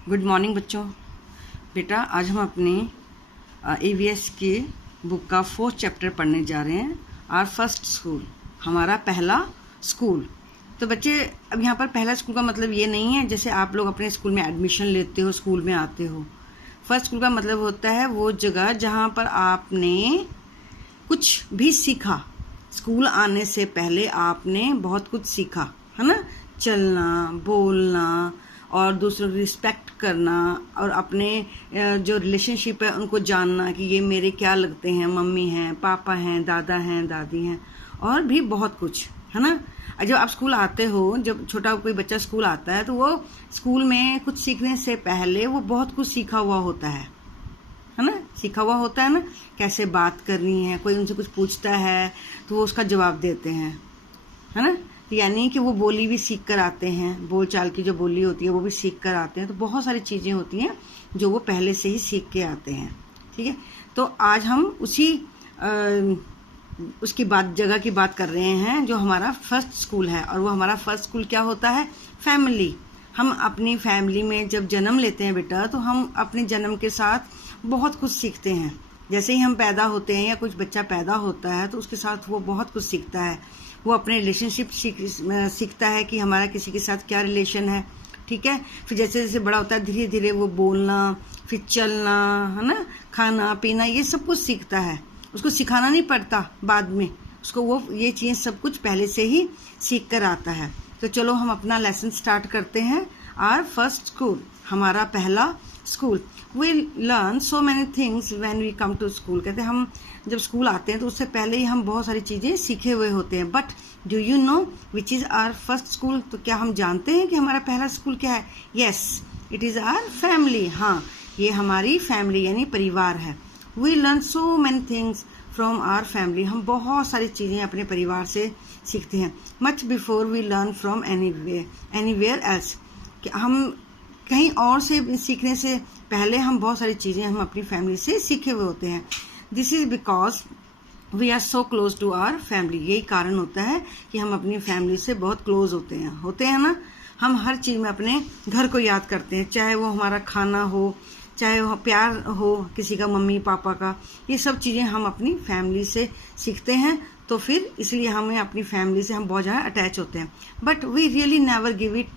Good morning बच्चों। बेटा आज हम अपने EVS की बुक का 4th चैप्टर पढ़ने जा रहे हैं। आवर फर्स्ट स्कूल, हमारा पहला स्कूल। तो बच्चे अब यहाँ पर पहला स्कूल का मतलब ये नहीं है जैसे आप लोग अपने स्कूल में एडमिशन लेते हो, स्कूल में आते हो। फर्स्ट स्कूल का मतलब होता है वो जगह जहाँ पर आपने कुछ भी सीखा। स्कूल आने से पहले आपने बहुत कुछ सीखा, है ना। चलना, बोलना और दूसरों की रिस्पेक्ट करना और अपने जो रिलेशनशिप है उनको जानना कि ये मेरे क्या लगते हैं, मम्मी हैं, पापा हैं, दादा हैं, दादी हैं, और भी बहुत कुछ, है ना। जब आप स्कूल आते हो, जब छोटा कोई बच्चा स्कूल आता है तो वो स्कूल में कुछ सीखने से पहले वो बहुत कुछ सीखा हुआ होता है ना। सीखा हुआ होता है ना, कैसे बात करनी है, कोई उनसे कुछ पूछता है तो वो उसका जवाब देते हैं, है ना। यानी कि वो बोली भी सीख कर आते हैं, बोल चाल की जो बोली होती है वो भी सीख कर आते हैं। तो बहुत सारी चीज़ें होती हैं जो वो पहले से ही सीख के आते हैं, ठीक है। तो आज हम उसकी जगह की बात कर रहे हैं जो हमारा फर्स्ट स्कूल है। और वो हमारा फर्स्ट स्कूल क्या होता है? फैमिली। हम अपनी फैमिली में जब जन्म लेते हैं बेटा, तो हम अपने जन्म के साथ बहुत कुछ सीखते हैं। जैसे ही हम पैदा होते हैं या कुछ बच्चा पैदा होता है तो उसके साथ वो बहुत कुछ सीखता है। वो अपने रिलेशनशिप सीखता है कि हमारा किसी के साथ क्या रिलेशन है, ठीक है। फिर जैसे जैसे बड़ा होता है धीरे धीरे वो बोलना, फिर चलना, है ना, खाना पीना, ये सब कुछ सीखता है। उसको सिखाना नहीं पड़ता बाद में, उसको वो ये चीज़ सब कुछ पहले से ही सीख कर आता है। तो चलो हम अपना लेसन स्टार्ट करते हैं। आवर फर्स्ट स्कूल, हमारा पहला स्कूल। We learn so many things when we come to school. कहते हैं हम जब स्कूल आते हैं तो उससे पहले ही हम बहुत सारी चीज़ें सीखे हुए होते हैं। But do you know which is our first school? तो क्या हम जानते हैं कि हमारा पहला स्कूल क्या है? Yes, it is our family. हाँ, ये हमारी फैमिली यानी परिवार है। We learn so many things from our family. हम बहुत सारी चीज़ें अपने परिवार से सीखते हैं। Much before we learn from anywhere else. कि हम कहीं और से सीखने से पहले हम बहुत सारी चीज़ें हम अपनी फैमिली से सीखे हुए होते हैं। This is because we are so close to our family. यही कारण होता है कि हम अपनी फैमिली से बहुत क्लोज होते हैं ना। हम हर चीज़ में अपने घर को याद करते हैं, चाहे वो हमारा खाना हो, चाहे वो प्यार हो किसी का, मम्मी पापा का, ये सब चीज़ें हम अपनी फैमिली से सीखते हैं। तो फिर इसलिए हमें अपनी फैमिली से हम बहुत ज़्यादा अटैच होते हैं। But we really never give it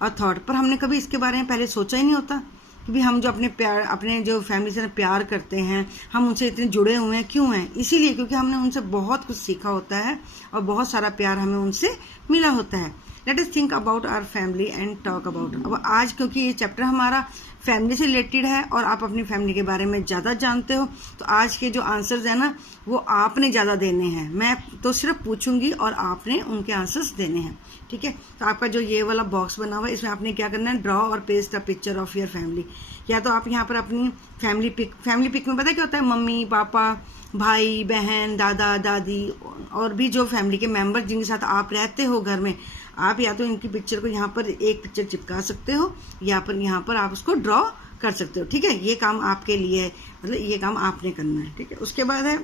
a thought. पर हमने कभी इसके बारे में पहले सोचा ही नहीं होता कि भी हम जो अपने जो फैमिली से प्यार करते हैं, हम उनसे इतने जुड़े हुए हैं, क्यों हैं? इसीलिए क्योंकि हमने उनसे बहुत कुछ सीखा होता है और बहुत सारा प्यार हमें उनसे मिला होता है। Let us think about our family and talk about. अब आज क्योंकि ये चैप्टर हमारा फैमिली से रिलेटेड है और आप अपनी फैमिली के बारे में ज़्यादा जानते हो, तो आज के जो आंसर्स हैं ना वो आपने ज़्यादा देने हैं। मैं तो सिर्फ पूछूंगी और आपने उनके आंसर्स देने हैं, ठीक है। तो आपका जो ये वाला बॉक्स बना हुआ है इसमें आपने क्या करना है? ड्रॉ और paste the picture of your family. या तो आप यहाँ पर अपनी फैमिली पिक में पता क्या होता है? मम्मी पापा, भाई बहन, दादा दादी और भी जो फैमिली के मेंबर जिनके साथ आप रहते हो घर में, आप या तो इनकी पिक्चर को यहाँ पर एक पिक्चर चिपका सकते हो या पर यहाँ पर आप उसको ड्रॉ कर सकते हो, ठीक है। ये काम आपके लिए है, मतलब ये काम आपने करना है, ठीक है। उसके बाद है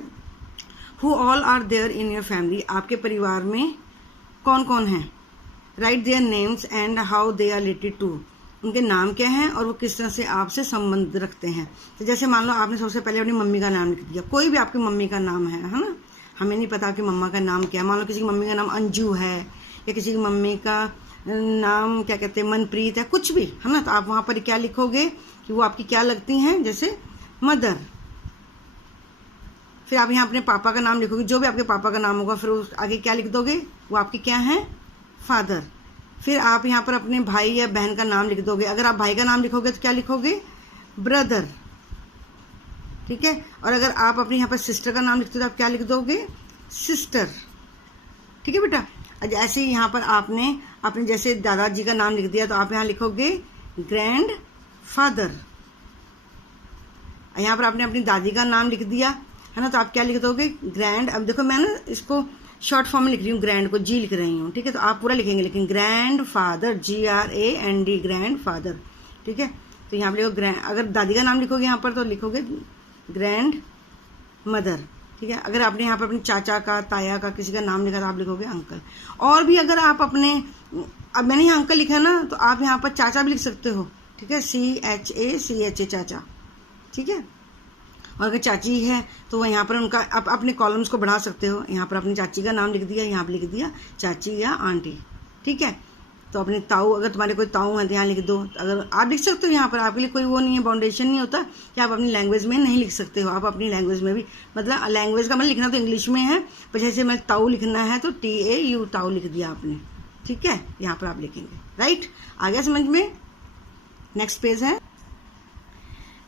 who all are there in your family. आपके परिवार में कौन कौन है? Write their names and how they are related to. उनके नाम क्या हैं और वो किस तरह से आपसे संबंध रखते हैं। तो जैसे मान लो आपने सबसे पहले अपनी मम्मी का नाम लिख दिया, कोई भी आपकी मम्मी का नाम है ना। हमें नहीं पता कि मम्मा का नाम क्या है। मान लो किसी की मम्मी का नाम अंजू है या किसी की मम्मी का नाम क्या कहते हैं, मनप्रीत है, कुछ भी, है ना। तो आप वहाँ पर क्या लिखोगे कि वो आपकी क्या लगती हैं? जैसे मदर। फिर आप यहाँ अपने पापा का नाम लिखोगे, जो भी आपके पापा का नाम होगा, फिर उस आगे क्या लिख दोगे? वो आपके क्या हैं? फादर। फिर आप यहाँ पर अपने भाई या बहन का नाम लिख दोगे। अगर आप भाई का नाम लिखोगे तो क्या लिखोगे? ब्रदर, ठीक है। और अगर आप अपने यहाँ पर सिस्टर का नाम लिखते हो तो आप क्या लिख दोगे? सिस्टर, ठीक है बेटा। ऐसे ही यहाँ पर आपने जैसे दादाजी का नाम लिख दिया तो आप यहाँ लिखोगे ग्रैंड फादर। यहाँ पर आपने अपनी दादी का नाम लिख दिया, है ना, तो आप क्या लिख दोगे? ग्रैंड। अब देखो मैं ना इसको शॉर्ट फॉर्म में लिख रही हूँ, ग्रैंड को जी लिख रही हूँ, ठीक है। तो आप पूरा लिखेंगे लेकिन grand father, GRAND, grand father, ठीक है। तो यहाँ पर लिखो ग्रैंड। अगर दादी का नाम लिखोगे यहाँ पर तो लिखोगे ग्रैंड मदर, ठीक है। अगर आपने यहाँ पर अपने चाचा का, ताया का, किसी का नाम लिखा तो आप लिखोगे अंकल। और भी अगर आप अपने, अब मैंने यहाँ अंकल लिखा है ना, तो आप यहाँ पर चाचा भी लिख सकते हो, ठीक है, CHACHA चाचा, ठीक है। और अगर चाची है तो वह यहाँ पर उनका आप अपने कॉलम्स को बढ़ा सकते हो। यहाँ पर अपनी चाची का नाम लिख दिया, यहाँ पर लिख दिया चाची या आंटी, ठीक है। तो अपने ताऊ, अगर तुम्हारे कोई ताऊ है तो यहाँ लिख दो। अगर आप लिख सकते हो, यहाँ पर आपके लिए कोई वो नहीं है, बाउंडेशन नहीं होता कि आप अपनी लैंग्वेज में नहीं लिख सकते हो। आप अपनी लैंग्वेज में भी, मतलब लैंग्वेज का मतलब लिखना तो इंग्लिश में है, पर जैसे मैं ताऊ लिखना है तो TAU ताऊ लिख दिया आपने, ठीक है। यहाँ पर आप लिखेंगे, राइट। आ गया समझ में। नेक्स्ट पेज है,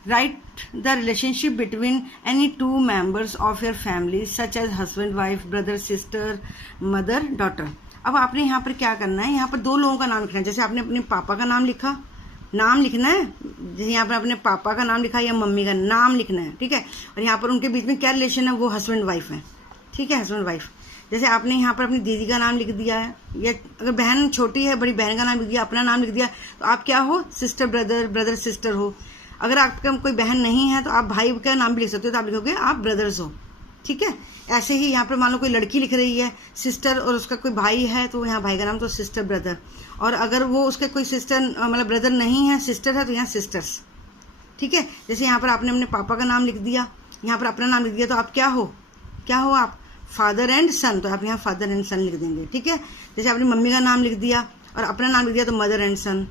write the relationship between any two members of your family such as husband wife, brother sister, mother daughter. अब आपने यहाँ पर क्या करना है, यहाँ पर दो लोगों का नाम लिखना है। जैसे आपने अपने पापा का नाम लिखा, नाम लिखना है, जैसे यहाँ पर अपने पापा का नाम लिखा या मम्मी का नाम लिखना है, ठीक है। और यहाँ पर उनके बीच में क्या रिलेशन है, वो हस्बैंड वाइफ है, ठीक है, हस्बैंड वाइफ। जैसे आपने यहाँ पर अपनी दीदी का नाम लिख दिया है, या अगर बहन छोटी है बड़ी बहन का नाम लिख दिया, अपना नाम लिख दिया, तो आप क्या हो, सिस्टर ब्रदर, ब्रदर सिस्टर हो। अगर आपका कोई बहन नहीं है तो आप भाई का नाम भी लिख सकते हो, तो आप लिखोगे आप ब्रदर्स हो, ठीक है। ऐसे ही यहाँ पर मान लो कोई लड़की लिख रही है सिस्टर और उसका कोई भाई है तो यहाँ भाई का नाम तो सिस्टर ब्रदर। और अगर वो उसके कोई सिस्टर मतलब ब्रदर नहीं है, सिस्टर है, तो यहाँ सिस्टर्स, ठीक है। जैसे यहाँ पर आपने अपने पापा का नाम लिख दिया, यहाँ पर अपना नाम लिख दिया, तो आप क्या हो, क्या हो आप, फादर एंड सन, तो आप यहाँ फादर एंड सन लिख देंगे, ठीक है। जैसे आपने मम्मी का नाम लिख दिया और अपना नाम लिख दिया तो मदर एंड सन।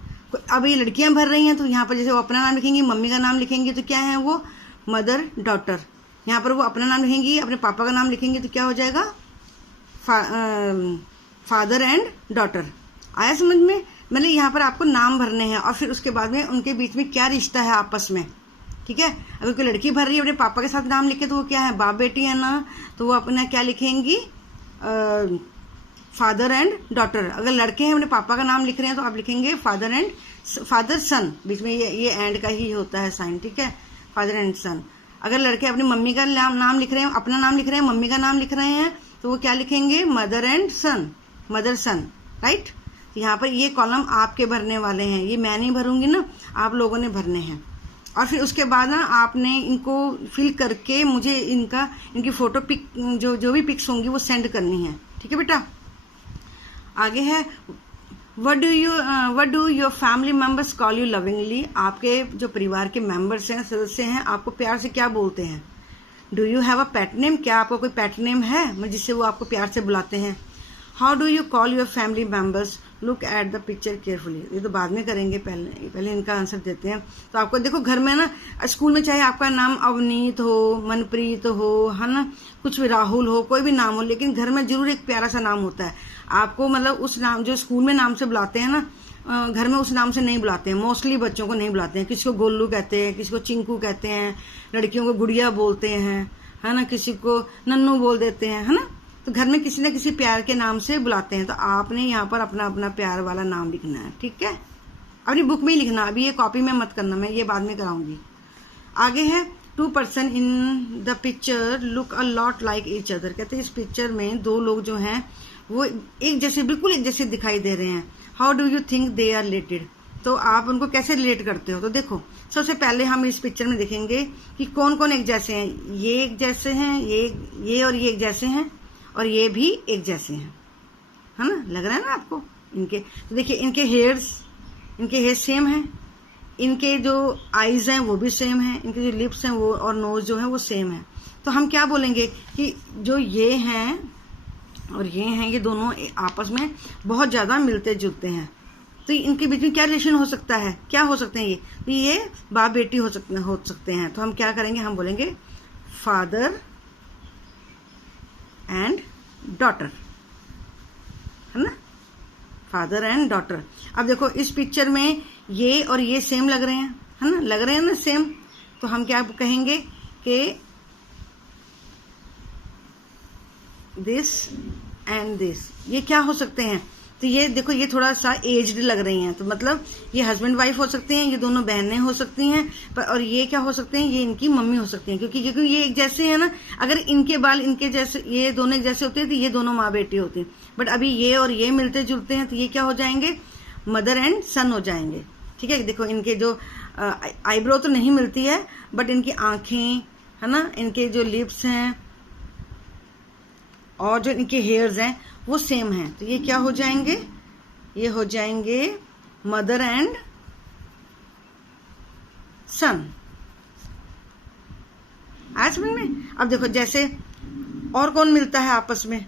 अब ये लड़कियां भर रही हैं तो यहाँ पर जैसे वो अपना नाम लिखेंगी, मम्मी का नाम लिखेंगी तो क्या है वो, मदर डॉटर। यहाँ पर वो अपना नाम लिखेंगी, अपने पापा का नाम लिखेंगे तो क्या हो जाएगा, फादर एंड डॉटर। आया समझ में। मतलब यहाँ पर आपको नाम भरने हैं और फिर उसके बाद में उनके बीच में क्या रिश्ता है आपस में, ठीक है। अगर कोई लड़की भर रही है अपने पापा के साथ नाम लिखे तो वो क्या है, बाप बेटी है ना, तो वो अपना क्या लिखेंगी, फादर एंड डॉटर। अगर लड़के हैं अपने पापा का नाम लिख रहे हैं तो आप लिखेंगे फादर सन, बीच में ये एंड का ही होता है साइन, ठीक है, फादर एंड सन। अगर लड़के अपनी मम्मी का नाम लिख रहे हैं, अपना नाम लिख रहे हैं, मम्मी का नाम लिख रहे हैं, तो वो क्या लिखेंगे, mother and son, mother son, right. यहाँ पर ये कॉलम आपके भरने वाले हैं, ये मैं नहीं भरूंगी ना, आप लोगों ने भरने हैं। और फिर उसके बाद ना आपने इनको फिल करके मुझे इनकी फोटो पिक जो भी पिक्स होंगी वो सेंड करनी है, ठीक है बेटा। आगे है, what do your family members call you lovingly. आपके जो परिवार के मेंबर्स हैं, सदस्य हैं, आपको प्यार से क्या बोलते हैं। Do you have a pet name, क्या आपको कोई पेट नेम है जिससे वो आपको प्यार से बुलाते हैं। How do you call your family members, look at the picture carefully. ये तो बाद में करेंगे, पहले इनका आंसर देते हैं। तो आपको देखो घर में ना, स्कूल में चाहे आपका नाम अवनीत हो, मनप्रीत हो, है ना, कुछ भी राहुल हो, कोई भी नाम हो, लेकिन घर में जरूर एक प्यारा सा नाम होता है। आपको मतलब उस नाम जो स्कूल में नाम से बुलाते हैं ना, घर में उस नाम से नहीं बुलाते हैं, मोस्टली बच्चों को नहीं बुलाते हैं। किसी को गोलू कहते हैं, किसी को चिंकू कहते हैं, लड़कियों को गुड़िया बोलते हैं, है ना, किसी को नन्नू बोल देते हैं, है ना। तो घर में किसी न किसी प्यार के नाम से बुलाते हैं। तो आपने यहाँ पर अपना अपना प्यार वाला नाम लिखना है, ठीक है। अपनी बुक में ही लिखना, अभी ये कॉपी में मत करना, मैं ये बाद में कराऊंगी। आगे है, 2 person in the picture look a lot like each other. कहते हैं इस पिक्चर में दो लोग जो हैं वो एक जैसे, बिल्कुल एक जैसे दिखाई दे रहे हैं। How do you think they are related, तो आप उनको कैसे रिलेट करते हो। तो देखो सबसे पहले हम इस पिक्चर में देखेंगे कि कौन कौन एक जैसे हैं। ये एक जैसे हैं, ये और ये एक जैसे हैं, और ये भी एक जैसे हैं, है ना, लग रहा है ना आपको इनके। तो देखिए इनके हेयर सेम हैं, इनके जो आईज हैं वो भी सेम हैं, इनके जो लिप्स हैं वो और नोज जो है वो सेम है। तो हम क्या बोलेंगे कि जो ये हैं और ये हैं, ये दोनों आपस में बहुत ज़्यादा मिलते जुलते हैं। तो इनके बीच में क्या रिलेशन हो सकता है, क्या हो सकते हैं तो ये बाप बेटी हो सकते हैं। तो हम क्या करेंगे, हम बोलेंगे फादर एंड डॉटर, है ना, फादर एंड डॉटर। अब देखो इस पिक्चर में ये और ये सेम लग रहे हैं, है ना, लग रहे हैं ना सेम। तो हम क्या कहेंगे कि दिस एंड दिस, ये क्या हो सकते हैं। तो ये देखो ये थोड़ा सा एज्ड लग रही हैं, तो मतलब ये हस्बैंड वाइफ हो सकते हैं, ये दोनों बहनें हो सकती हैं, पर और ये क्या हो सकते हैं, ये इनकी मम्मी हो सकती हैं, क्योंकि ये एक जैसे हैं ना। अगर इनके बाल इनके जैसे, ये दोनों एक जैसे होते हैं तो ये दोनों माँ बेटी होती हैं। बट अभी ये और ये मिलते जुलते हैं तो ये क्या हो जाएंगे, मदर एंड सन हो जाएंगे, ठीक है। देखो इनके जो आईब्रो तो नहीं मिलती है, बट इनकी आंखें, है ना, इनके जो लिप्स हैं और जो इनके हेयर्स हैं वो सेम हैं। तो ये क्या हो जाएंगे, ये हो जाएंगे मदर एंड सन। आज समझ में? अब देखो जैसे और कौन मिलता है आपस में,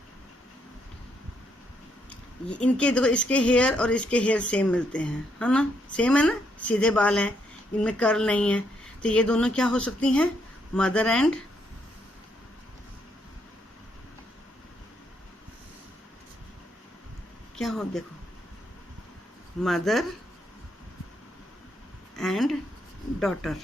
इनके देखो इसके हेयर और इसके हेयर सेम मिलते हैं, है ना, सेम है ना, सीधे बाल हैं, इनमें कर्ल नहीं है, तो ये दोनों क्या हो सकती हैं, मदर एंड क्या हो, देखो मदर एंड डॉटर।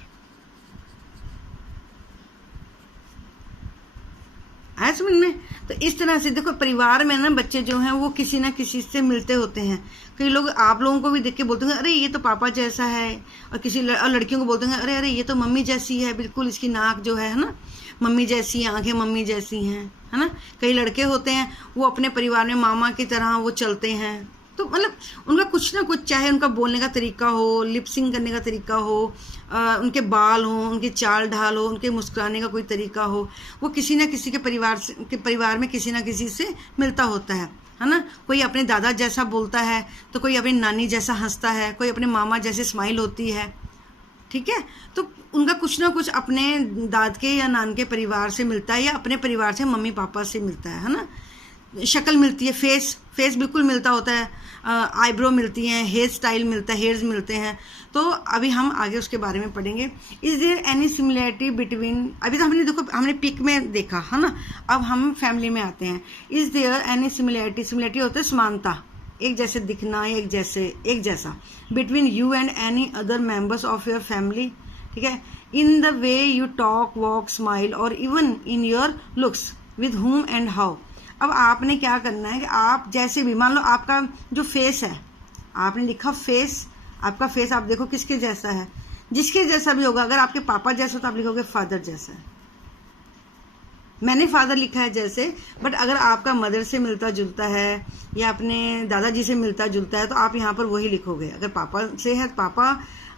आया समझ में? तो इस तरह से देखो परिवार में ना बच्चे जो हैं वो किसी ना किसी से मिलते होते हैं। कई लोग आप लोगों को भी देख के बोलते हैं अरे ये तो पापा जैसा है, और किसी लड़कियों को बोलते हैं अरे अरे ये तो मम्मी जैसी है, बिल्कुल इसकी नाक जो है ना मम्मी जैसी, आंखें मम्मी जैसी हैं, है ना। कई लड़के होते हैं वो अपने परिवार में मामा की तरह वो चलते हैं, तो मतलब उनका कुछ ना कुछ, चाहे उनका बोलने का तरीका हो, लिपसिंग करने का तरीका हो, उनके बाल हो, उनकी चाल ढाल हो, उनके मुस्कुराने का कोई तरीका हो, वो किसी ना किसी के परिवार में किसी ना किसी से मिलता होता है ना। कोई अपने दादा जैसा बोलता है, तो कोई अपनी नानी जैसा हंसता है, कोई अपने मामा जैसे स्माइल होती है, ठीक है। तो उनका कुछ ना कुछ अपने दाद के या नान के परिवार से मिलता है, या अपने परिवार से मम्मी पापा से मिलता है ना। शक्ल मिलती है, फेस बिल्कुल मिलता होता है, आईब्रो मिलती हैं, हेयर स्टाइल मिलता है, हेयर्स मिलते हैं। तो अभी हम आगे उसके बारे में पढ़ेंगे। Is there any similarity between, अभी तो हमने देखो हमने पिक में देखा है ना, अब हम फैमिली में आते हैं। Is there any similarity, similarity होता है समानता, एक जैसे दिखना, एक जैसा between you and any other members of your family, ठीक है, in the way you talk, walk, smile और even in your looks, with whom and how. अब आपने क्या करना है कि आप जैसे भी, मान लो आपका जो फेस है, आपने लिखा फेस, आपका फेस आप देखो किसके जैसा है, जिसके जैसा भी होगा। अगर आपके पापा जैसा हो तो आप लिखोगे फादर जैसा है, मैंने फादर लिखा है जैसे, बट अगर आपका मदर से मिलता जुलता है या अपने दादाजी से मिलता जुलता है तो आप यहाँ पर वही लिखोगे। अगर पापा से है पापा,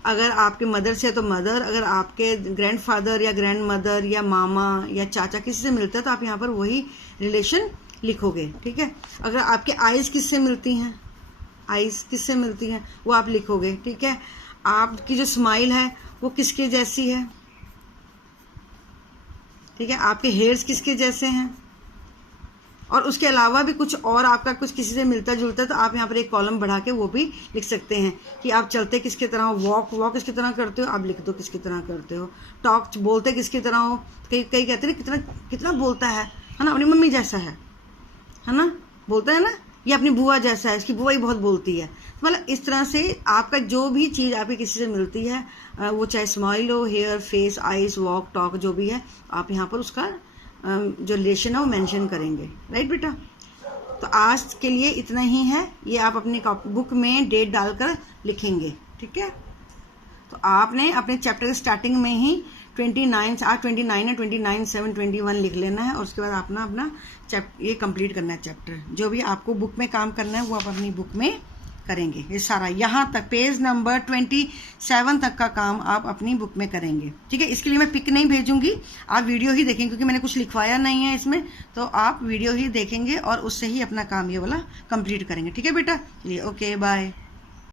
अगर आपके मदर से है तो मदर, अगर आपके ग्रैंडफादर या ग्रैंड मदर या मामा या चाचा किसी से मिलता है तो आप यहाँ पर वही रिलेशन लिखोगे, ठीक है। अगर आपके आइज़ किससे मिलती हैं, आइज़ किससे मिलती हैं वो आप लिखोगे, ठीक है। आपकी जो स्माइल है वो किसके जैसी है, ठीक है। आपके हेयर्स किसके जैसे हैं, और उसके अलावा भी कुछ और आपका कुछ किसी से मिलता जुलता है तो आप यहाँ पर एक कॉलम बढ़ा के वो भी लिख सकते हैं कि आप चलते किसकी तरह हो, वॉक किसकी तरह करते हो, आप लिख दो किसकी तरह करते हो। टॉक बोलते किसकी तरह हो, कई कहते हैं कितना बोलता है ना, अपनी मम्मी जैसा है ना, बोलता है ना, ये अपनी बुआ जैसा है, इसकी बुआ ही बहुत बोलती है। तो मतलब इस तरह से आपका जो भी चीज़ आपकी किसी से मिलती है, वो चाहे स्माइल हो, hair, face, eyes, walk, talk, जो भी है, आप यहाँ पर उसका जो रिलेशन है वो मेंशन करेंगे, राइट बेटा। तो आज के लिए इतना ही है, ये आप अपनी बुक में डेट डालकर लिखेंगे, ठीक है। तो आपने अपने चैप्टर के स्टार्टिंग में ही 29 आज 29 है, 29, 7, 21 लिख लेना है, और उसके बाद अपना ये कंप्लीट करना है चैप्टर। जो भी आपको बुक में काम करना है वो आप अपनी बुक में करेंगे, ये सारा यहाँ तक पेज नंबर 27 तक का काम आप अपनी बुक में करेंगे, ठीक है। इसके लिए मैं पिक नहीं भेजूंगी, आप वीडियो ही देखेंगे क्योंकि मैंने कुछ लिखवाया नहीं है इसमें, तो आप वीडियो ही देखेंगे और उससे ही अपना काम ये वाला कंप्लीट करेंगे, ठीक है बेटा। चलिए ओके बाय।